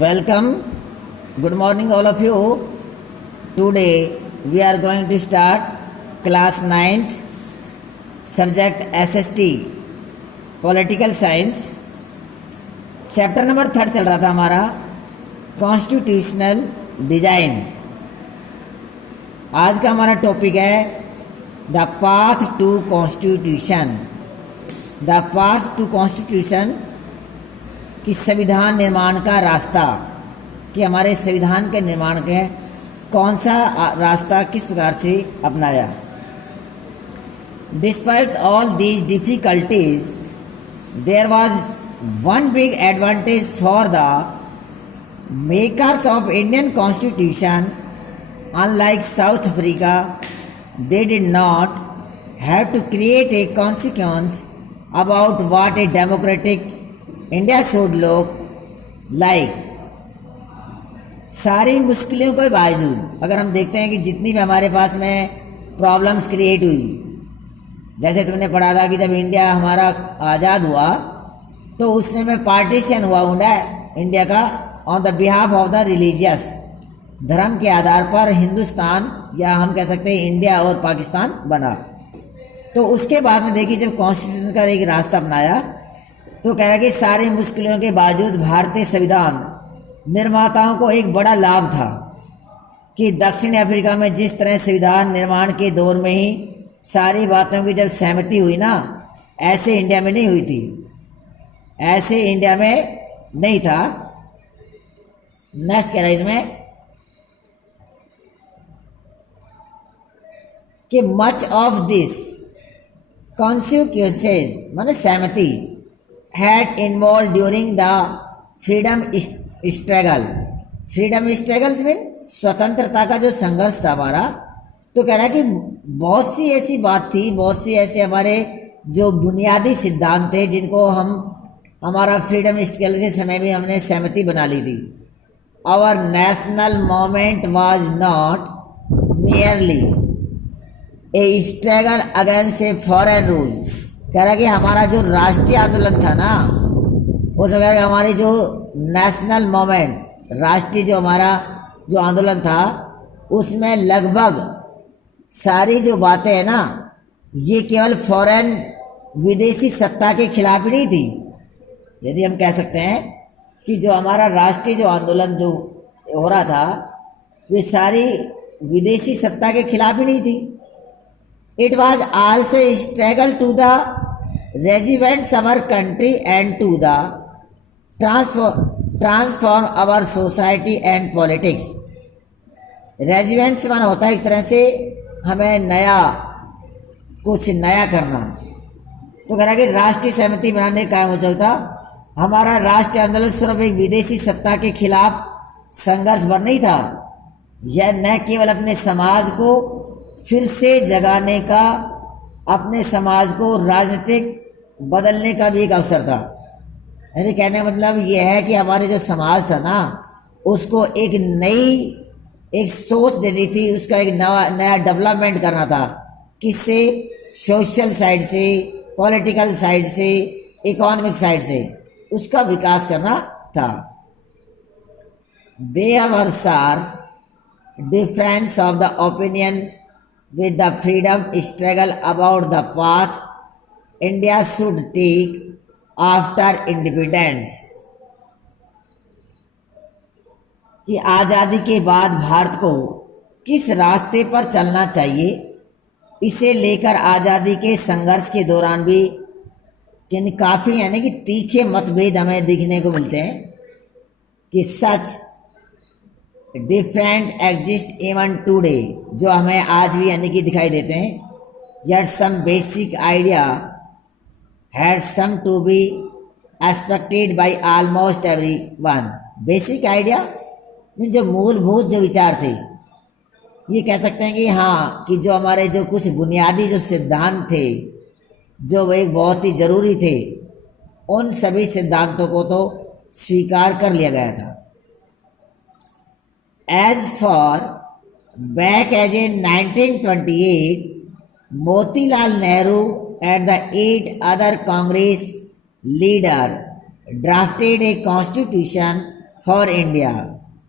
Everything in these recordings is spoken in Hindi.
Welcome. Good morning, all of you. Today we are going to start class 9th, subject SST, Political Science. Chapter number 3 चल रहा था हमारा कॉन्स्टिट्यूशनल डिजाइन। आज का हमारा टॉपिक है the path to constitution. The path to constitution कि संविधान निर्माण का रास्ता, कि हमारे संविधान के निर्माण के कौन सा रास्ता किस प्रकार से अपनाया। Despite all these difficulties there was one big advantage for the makers of Indian constitution. Unlike South Africa, they did not have to create a consequence about what a democratic India should look like। सारी मुश्किलों के बावजूद अगर हम देखते हैं कि जितनी भी हमारे पास में प्रॉब्लम्स क्रिएट हुई, जैसे तुमने पढ़ा था कि जब इंडिया हमारा आज़ाद हुआ तो उस समय पार्टीशन हुआ इंडिया का on the behalf of the religious, धर्म के आधार पर हिंदुस्तान या हम कह सकते हैं इंडिया और पाकिस्तान बना। तो उसके बाद में देखिए जब कॉन्स्टिट्यूशन का एक रास्ता अपनाया तो कह रहा कि सारी मुश्किलों के बावजूद भारतीय संविधान निर्माताओं को एक बड़ा लाभ था कि दक्षिण अफ्रीका में जिस तरह संविधान निर्माण के दौर में ही सारी बातों की जब सहमति हुई ना, ऐसे इंडिया में नहीं हुई थी, ऐसे इंडिया में नहीं था। नेक्स्ट कह रहा है इसमें कि मच ऑफ दिस कॉन्सिक्वेंसेज माने सहमति had involved during the freedom struggle। Freedom struggles में स्वतंत्रता का जो संघर्ष था हमारा, तो कह रहा है कि बहुत सी ऐसी बात थी, बहुत सी ऐसे हमारे जो बुनियादी सिद्धांत थे जिनको हम हमारा फ्रीडम स्ट्रगल के समय में हमने सहमति बना ली थी। Our national movement was not merely a struggle against a foreign rule. कह रहा कि हमारा जो राष्ट्रीय आंदोलन था ना, उसमें कह रहा हमारी जो नेशनल मूवमेंट, राष्ट्रीय जो हमारा जो आंदोलन था, उसमें लगभग सारी जो बातें हैं ना, ये केवल फॉरेन विदेशी सत्ता के खिलाफ ही नहीं थी। यदि हम कह सकते हैं कि जो हमारा राष्ट्रीय जो आंदोलन जो हो रहा था, वे सारी विदेशी सत्ता के खिलाफ ही नहीं थी। It was also a struggle to the residents of our country and to the transform our society and politics। Residents माना होता है एक तरह से हमें नया कुछ नया करना। तो कह रहा कि राष्ट्रीय सहमति बनाने का हो सकता हमारा राष्ट्रीय आंदोलन सिर्फ एक विदेशी सत्ता के खिलाफ संघर्ष भर नहीं था, यह न केवल अपने समाज को फिर से जगाने का, अपने समाज को राजनीतिक बदलने का भी एक अवसर था। यानी कहने का मतलब यह है कि हमारे जो समाज था ना, उसको एक नई एक सोच देनी थी, उसका एक नया डेवलपमेंट करना था। किससे? सोशल साइड से, पॉलिटिकल साइड से, इकोनॉमिक साइड से उसका विकास करना था। There were sharp difference of the opinion with the freedom struggle about the path India should take after independence। कि आज़ादी के बाद भारत को किस रास्ते पर चलना चाहिए, इसे लेकर आज़ादी के संघर्ष के दौरान भी काफ़ी यानी कि तीखे मतभेद हमें दिखने को मिलते हैं कि such different exist even today, जो हमें आज भी यानी कि दिखाई देते हैं। Yet some basic idea had some to be expected by almost everyone. Basic idea में जो मूलभूत जो विचार थे, ये कह सकते हैं कि हाँ, कि जो हमारे जो कुछ बुनियादी जो सिद्धांत थे, जो एक बहुत ही जरूरी थे, उन सभी सिद्धांतों को तो स्वीकार कर लिया गया था। As far back as in 1928, Motilal Nehru and the 8 other Congress leaders drafted a constitution for India.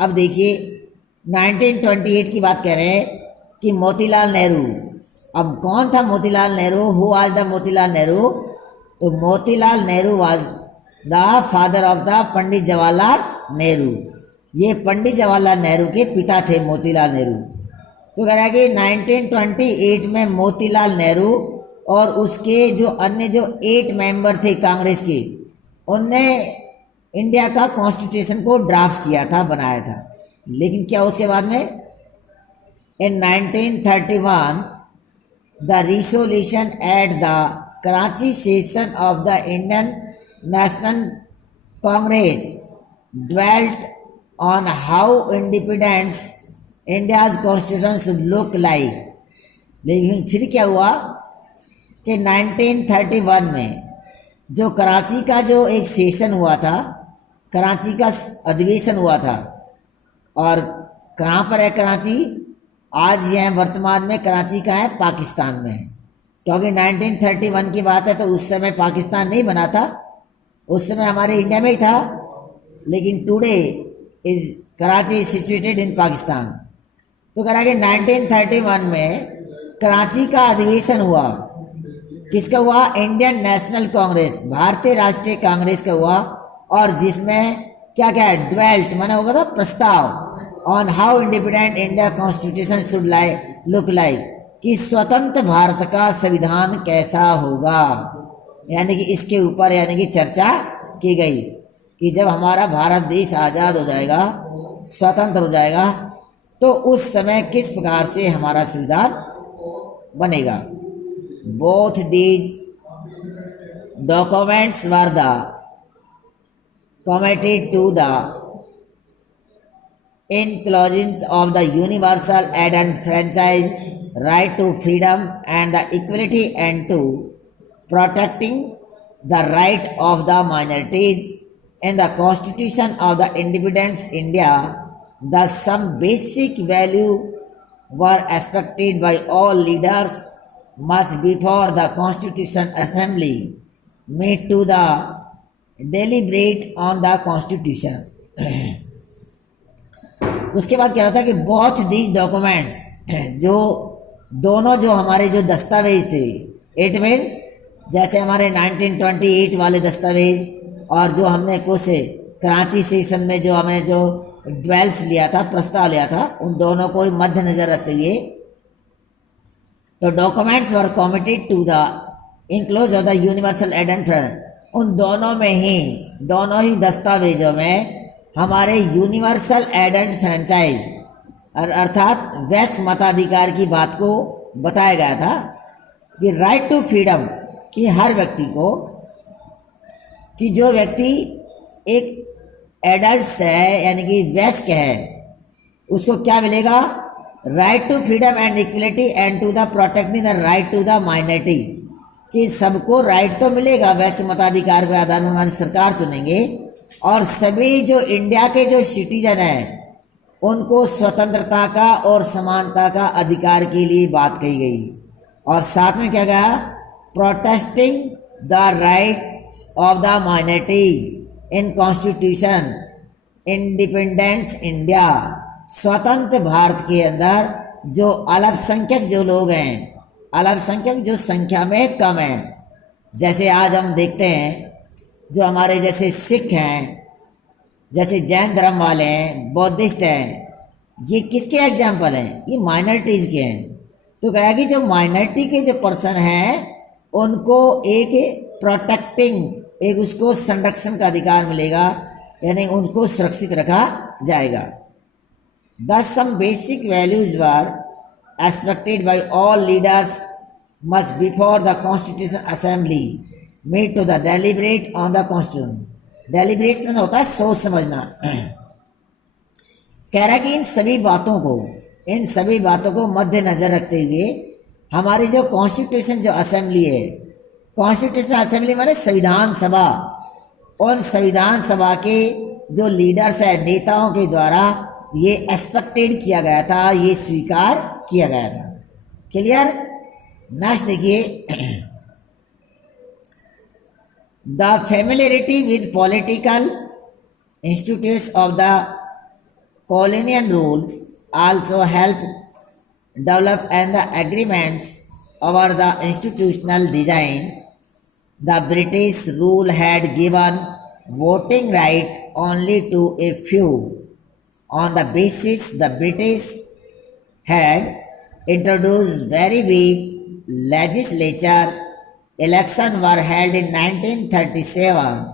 अब देखिए 1928 की बात कह रहे हैं कि मोतीलाल नेहरू। अब कौन था Motilal Nehru? Who was the Motilal Nehru? तो Motilal Nehru was the father of the Pandit Jawaharlal Nehru. ये पंडित जवाहरलाल नेहरू के पिता थे मोतीलाल नेहरू। तो कह रहा है कि 1928 में मोतीलाल नेहरू और उसके जो अन्य जो 8 मेंबर थे कांग्रेस के, उनने इंडिया का कॉन्स्टिट्यूशन को ड्राफ्ट किया था, बनाया था। लेकिन क्या उसके बाद में इन 1931 the resolution at the Karachi session of the Indian national Congress dwelt on how independence India's constitution should look like। लेकिन फिर क्या हुआ कि 1931 में जो कराची का जो एक सेशन हुआ था, कराची का अधिवेशन हुआ था, और कहाँ पर है कराची? आज यह वर्तमान में कराची का है, पाकिस्तान में है। क्योंकि 1931 की बात है तो उस समय पाकिस्तान नहीं बना था, उस समय हमारे इंडिया में ही था। लेकिन today is Karachi situated in Pakistan. तो कह रहा कि 1931 में कराची का अधिवेशन हुआ। किसका हुआ? इंडियन नेशनल कांग्रेस, भारतीय राष्ट्रीय कांग्रेस का हुआ। और जिसमें क्या क्या है? ड्वेल्ट माना होगा था प्रस्ताव on how independent India constitution should look like, कि स्वतंत्र भारत का संविधान कैसा होगा। यानी कि इसके ऊपर यानी कि चर्चा की गई कि जब हमारा भारत देश आज़ाद हो जाएगा, स्वतंत्र हो जाएगा, तो उस समय किस प्रकार से हमारा संविधान बनेगा। Both these documents were the committed to the inclusions of the universal and franchise right to freedom and the equality and to protecting the right of the minorities in the constitution of the independence India. Thus some basic value were expected by all leaders must before the constitution assembly meet to the deliberate on the constitution। उसके बाद क्या होता है कि बोथ दीज डॉक्यूमेंट्स, जो दोनों जो हमारे जो दस्तावेज थे, इट मीन्स जैसे हमारे 1928 वाले दस्तावेज और जो हमने कुछ कराची सेशन में जो हमने जो ड्वेल्स लिया था, प्रस्ताव लिया था, उन दोनों को मद्देनजर रखते हुए तो documents were committed to the enclose of the universal edict. उन दोनों में ही, दोनों ही दस्तावेजों में हमारे यूनिवर्सल एडल्ट फ्रेंचाइज अर्थात वैश्य मताधिकार की बात को बताया गया था कि राइट टू फ्रीडम, कि हर व्यक्ति को, कि जो व्यक्ति एक एडल्ट है यानी कि वयस्क है, उसको क्या मिलेगा? Right to freedom and equality and to the protecting the right to the minority, कि सबको राइट तो मिलेगा वैश्य मताधिकार के आधार में हमारी सरकार चुनेंगे, और सभी जो इंडिया के जो सिटीजन हैं उनको स्वतंत्रता का और समानता का अधिकार के लिए बात कही गई। और साथ में क्या कहा? Protesting the rights of the minority in constitution independence India. स्वतंत्र भारत के अंदर जो अल्पसंख्यक जो लोग हैं, अल्पसंख्यक जो संख्या में कम है, जैसे आज हम देखते हैं जो हमारे जैसे सिख हैं, जैसे जैन धर्म वाले हैं, बौद्धिस्ट हैं, ये किसके एग्जाम्पल हैं? ये माइनॉरिटीज़ के हैं। तो कहा कि जो माइनॉरिटी के जो पर्सन हैं उनको एक प्रोटेक्टिंग, एक उसको संरक्षण का अधिकार मिलेगा, यानी उनको सुरक्षित रखा जाएगा। Thus some basic values were expected by all leaders must before the Constitution Assembly meet to the deliberate on the Constitution। Deliberate में होता है सोच समझना। कह रहा है कि इन सभी बातों को मद्देनजर रखते हुए हमारी जो कॉन्स्टिट्यूशन जो असेंबली है, कॉन्स्टिट्यूशन असेंबली माने संविधान सभा, उन संविधान सभा के जो लीडर्स है, नेताओं के द्वारा ये एक्सपेक्टेड किया गया था, ये स्वीकार किया गया था। क्लियर? नेक्स्ट देखिए, the familiarity with political institutes of the colonial rules also help develop and the agreements over the institutional design. The British rule had given voting right only to a few. On the basis the British had introduced very weak legislature, elections were held in 1937.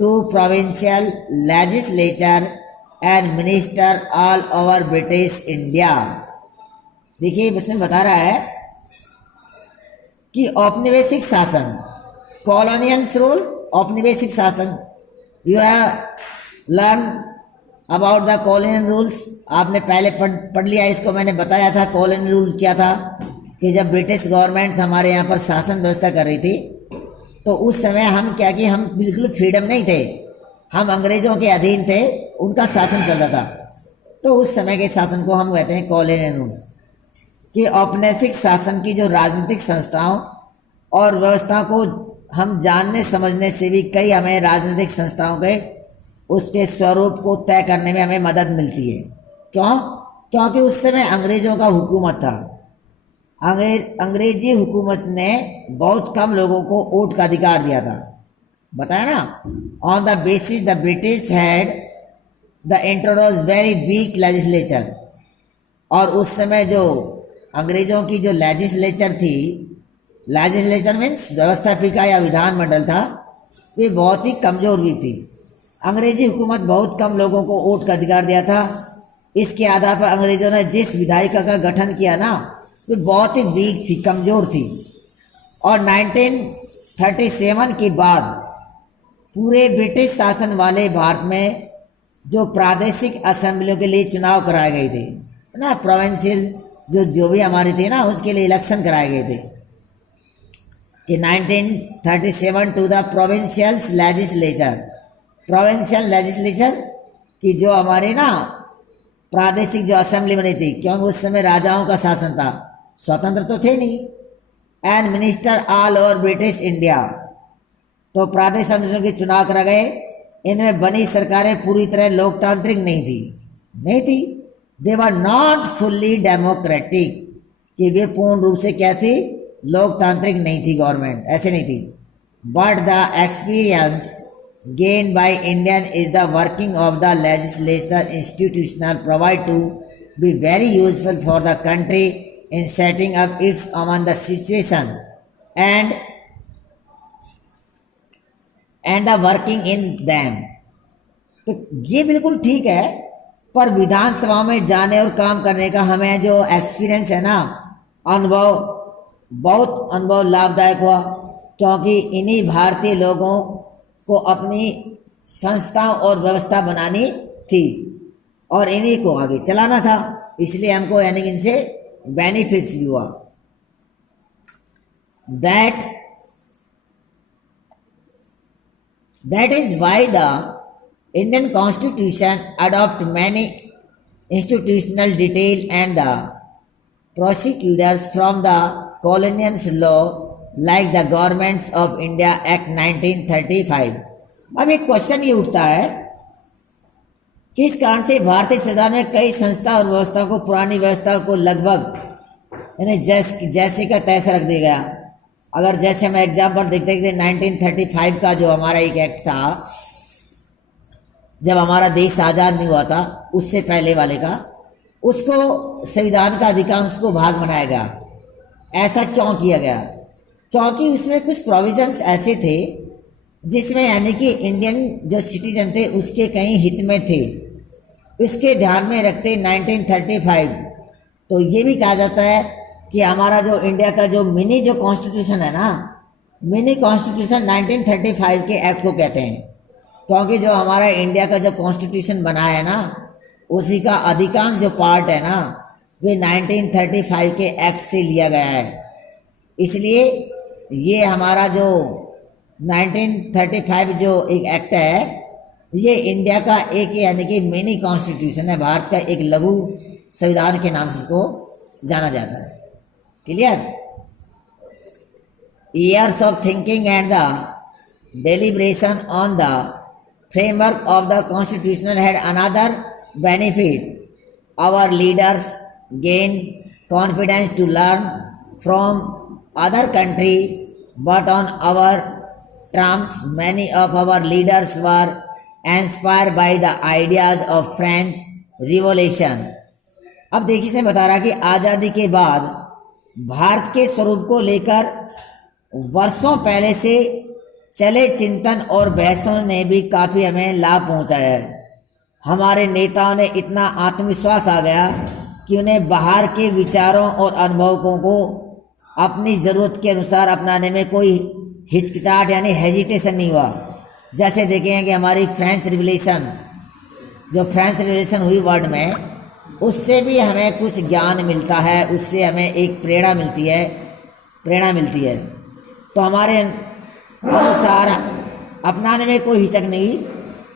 Two provincial legislature and minister all over British India. देखिए इसमें बता रहा है कि औपनिवेशिक शासन, कॉलोनियल रूल, औपनिवेशिक शासन. You have learn about the colonial rules. आपने पहले पढ़ लिया, इसको मैंने बताया था. कॉलोनियल रूल्स क्या था कि जब ब्रिटिश गवर्नमेंट हमारे यहाँ पर शासन व्यवस्था कर रही थी तो उस समय हम क्या कि हम बिल्कुल फ्रीडम नहीं थे, हम अंग्रेजों के अधीन थे, उनका शासन चल रहा था. तो उस समय के शासन को हम कहते हैं कॉलोनियल रूल्स. कि औपनिवेशिक शासन की जो राजनीतिक संस्थाओं और व्यवस्था को हम जानने समझने से भी कई हमें राजनीतिक संस्थाओं के उसके स्वरूप को तय करने में हमें मदद मिलती है. क्यों? क्योंकि उस समय अंग्रेजों का हुकूमत था. अंग्रेजी हुकूमत ने बहुत कम लोगों को वोट का अधिकार दिया था. बताया ना. On the basis the British had the introduce very weak legislature. और उस समय जो अंग्रेजों की जो लेजिस्लेचर थी, लेजिस्लेचर मीन्स व्यवस्थापिका या विधानमंडल था, वे बहुत ही कमजोर भी थी. अंग्रेजी हुकूमत बहुत कम लोगों को वोट का अधिकार दिया था. इसके आधार पर अंग्रेजों ने जिस विधायिका का गठन किया ना, वे बहुत ही वीक थी, कमजोर थी. और 1937 के बाद पूरे ब्रिटिश शासन वाले भारत में जो प्रादेशिक असेंबलियों के लिए चुनाव कराए गए थे ना, प्रोविंशियल जो भी हमारी थी ना, उसके लिए इलेक्शन कराए गए थे. कि 1937 to the provincial legislature. Provincial legislature की जो हमारी ना प्रादेशिक जो असेंबली बनी थी, क्योंकि उस समय राजाओं का शासन था, स्वतंत्र तो थे नहीं. And minister all over British India. तो प्रादेशिक असेंबलियों के चुनाव करा गए. इनमें बनी सरकारें पूरी तरह लोकतांत्रिक नहीं थी. दे वर नॉट फुल्ली डेमोक्रेटिक. कि वे पूर्ण रूप से क्या थी? लोकतांत्रिक नहीं थी गवर्नमेंट, ऐसे नहीं थी. But the experience gained by Indian is the working of the legislature institutional provide to be very useful for the country in setting up its among the situation and the working in them. तो ये बिल्कुल ठीक है, पर विधानसभा में जाने और काम करने का हमें जो एक्सपीरियंस है ना, बहुत अनुभव लाभदायक हुआ. क्योंकि इन्हीं भारतीय लोगों को अपनी संस्था और व्यवस्था बनानी थी और इन्हीं को आगे चलाना था. इसलिए हमको यानी कि इनसे बेनिफिट्स भी हुआ. That is why the Indian constitution adopt many institutional detail and the prosecutors from the colonial law like the governments of India act 1935. अब एक क्वेश्चन ये उठता है, किस कारण से भारतीय संविधान में कई संस्था और व्यवस्था को पुरानी व्यवस्था को लगभग यानी जैसे का तैसे रख दिया गया. अगर जैसे हम एग्जाम्पल देखते हैं 1935 का जो हमारा एक एक्ट था, जब हमारा देश आजाद नहीं हुआ था, उससे पहले वाले का, उसको संविधान का अधिकांश को भाग बनाया गया. ऐसा क्यों किया गया? क्योंकि उसमें कुछ प्रोविजंस ऐसे थे जिसमें यानी कि इंडियन जो सिटीजन थे उसके कहीं हित में थे. इसके ध्यान में रखते 1935 तो ये भी कहा जाता है कि हमारा जो इंडिया का जो मिनी जो कॉन्स्टिट्यूशन है ना, मिनी कॉन्स्टिट्यूशन 1935 के एक्ट को कहते हैं. क्योंकि जो हमारा इंडिया का जो कॉन्स्टिट्यूशन बना है ना, उसी का अधिकांश जो पार्ट है ना, वे 1935 के एक्ट से लिया गया है. इसलिए ये हमारा जो 1935 जो एक एक्ट है, ये इंडिया का एक यानी कि मिनी कॉन्स्टिट्यूशन है, भारत का एक लघु संविधान के नाम से इसको जाना जाता है. Clear? Years of thinking and the deliberation on the framework of the constitution had another benefit. Our leaders gain confidence to learn from other countries, but on our terms, many of our leaders were inspired by the ideas of French Revolution. अब देखिए से बता रहा कि आज़ादी के बाद भारत के स्वरूप को लेकर वर्षों पहले से चले चिंतन और बहसों ने भी काफ़ी हमें लाभ पहुंचाया है। हमारे नेताओं ने इतना आत्मविश्वास आ गया कि उन्हें बाहर के विचारों और अनुभवों को अपनी ज़रूरत के अनुसार अपनाने में कोई हिचकिचाहट यानी हेजिटेशन नहीं हुआ। जैसे देखें कि हमारी फ्रेंच रिवॉल्यूशन हुई वर्ल्ड में, उससे भी हमें कुछ ज्ञान मिलता है, उससे हमें एक प्रेरणा मिलती है। तो हमारे अनुसार अपनाने में कोई हिचक नहीं।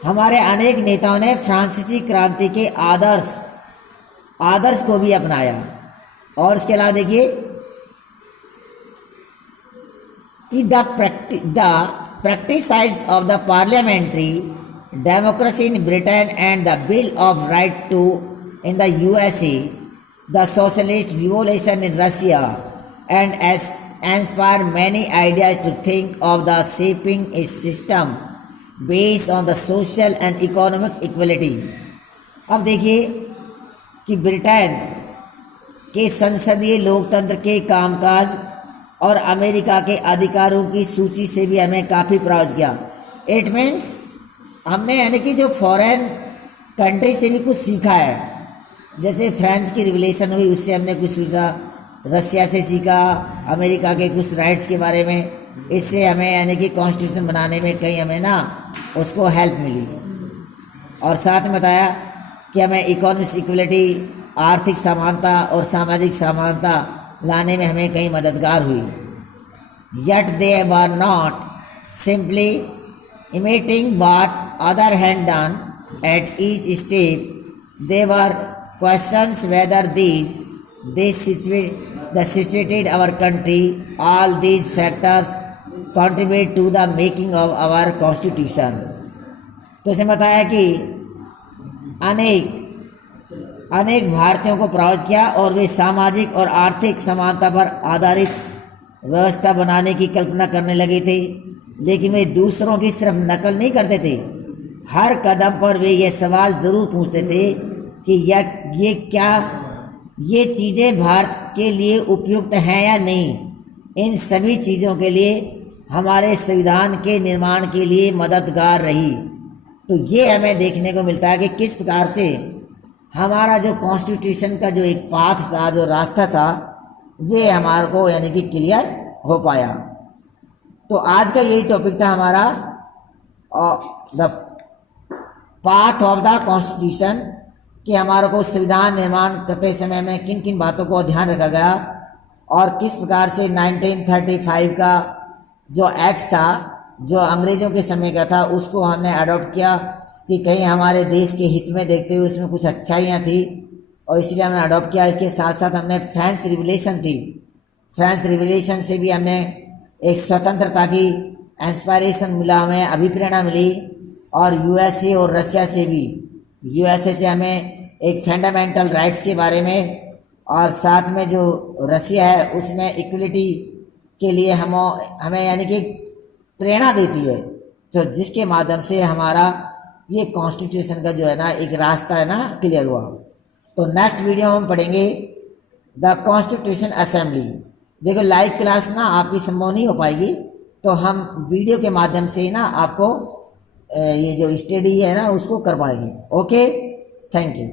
हमारे अनेक नेताओं ने फ्रांसीसी क्रांति के आदर्श को भी अपनाया। और इसके अलावा देखिए कि the practices of the parliamentary democracy in Britain and the Bill of Right to in the USA, the socialist revolution in Russia, and as inspired many ideas to think of the shaping a system based on the social and economic equality. अब देखिए कि ब्रिटेन के संसदीय लोकतंत्र के कामकाज और अमेरिका के अधिकारों की सूची से भी हमें काफ़ी प्रभावित किया। इट मीन्स हमने यानी कि जो फॉरेन कंट्री से भी कुछ सीखा है। जैसे फ्रांस की रिवॉल्यूशन हुई, उससे हमने कुछ सीखा, रशिया से सीखा, अमेरिका के कुछ राइट्स के बारे में। इससे हमें यानी कि कॉन्स्टिट्यूशन बनाने में कहीं हमें ना उसको हेल्प मिली। और साथ में बताया कि हमें इकोनॉमिक इक्वलिटी, आर्थिक समानता और सामाजिक समानता लाने में हमें कहीं मददगार हुई। Yet they were not simply imitating what other had done at each step. They were questions whether the situated our country. All these factors contribute to the making of our constitution. तो इसे बताया कि अनेक भारतीयों को प्रभावित किया और वे सामाजिक और आर्थिक समानता पर आधारित व्यवस्था बनाने की कल्पना करने लगे थे। लेकिन वे दूसरों की सिर्फ नकल नहीं करते थे, हर कदम पर वे ये सवाल जरूर पूछते थे कि ये चीज़ें भारत के लिए उपयुक्त हैं या नहीं। इन सभी चीज़ों के लिए हमारे संविधान के निर्माण के लिए मददगार रही। तो ये हमें देखने को मिलता है कि किस प्रकार से हमारा जो कॉन्स्टिट्यूशन का जो एक पाथ था, जो रास्ता था, वे हमारे को यानी कि क्लियर हो पाया। तो आज का यही टॉपिक था हमारा, the path of the constitution, कि हमारे को संविधान निर्माण करते समय में किन किन बातों को ध्यान रखा गया और किस प्रकार से 1935 का जो एक्ट था, जो अंग्रेज़ों के समय का था, उसको हमने अडॉप्ट किया कि कहीं हमारे देश के हित में देखते हुए उसमें कुछ अच्छाइयाँ थी और इसलिए हमने अडॉप्ट किया। इसके साथ साथ हमने फ्रेंच रिवॉल्यूशन से भी हमने एक स्वतंत्रता की इंस्पायरेशन मिला, हमें अभिप्रेरणा मिली। और यूएसए और रशिया से भी, यूएसए से हमें एक फंडामेंटल राइट्स के बारे में, और साथ में जो रशिया है उसमें इक्वलिटी के लिए हमें यानी कि प्रेरणा देती है, तो जिसके माध्यम से हमारा ये कॉन्स्टिट्यूशन का जो है ना एक रास्ता है ना क्लियर हुआ। तो नेक्स्ट वीडियो में हम पढ़ेंगे द कॉन्स्टिट्यूशन असेंबली। देखो लाइव क्लास ना आपकी संभव नहीं हो पाएगी, तो हम वीडियो के माध्यम से ना आपको ये जो स्टडी है ना उसको कर पाएंगे। Okay, thank you.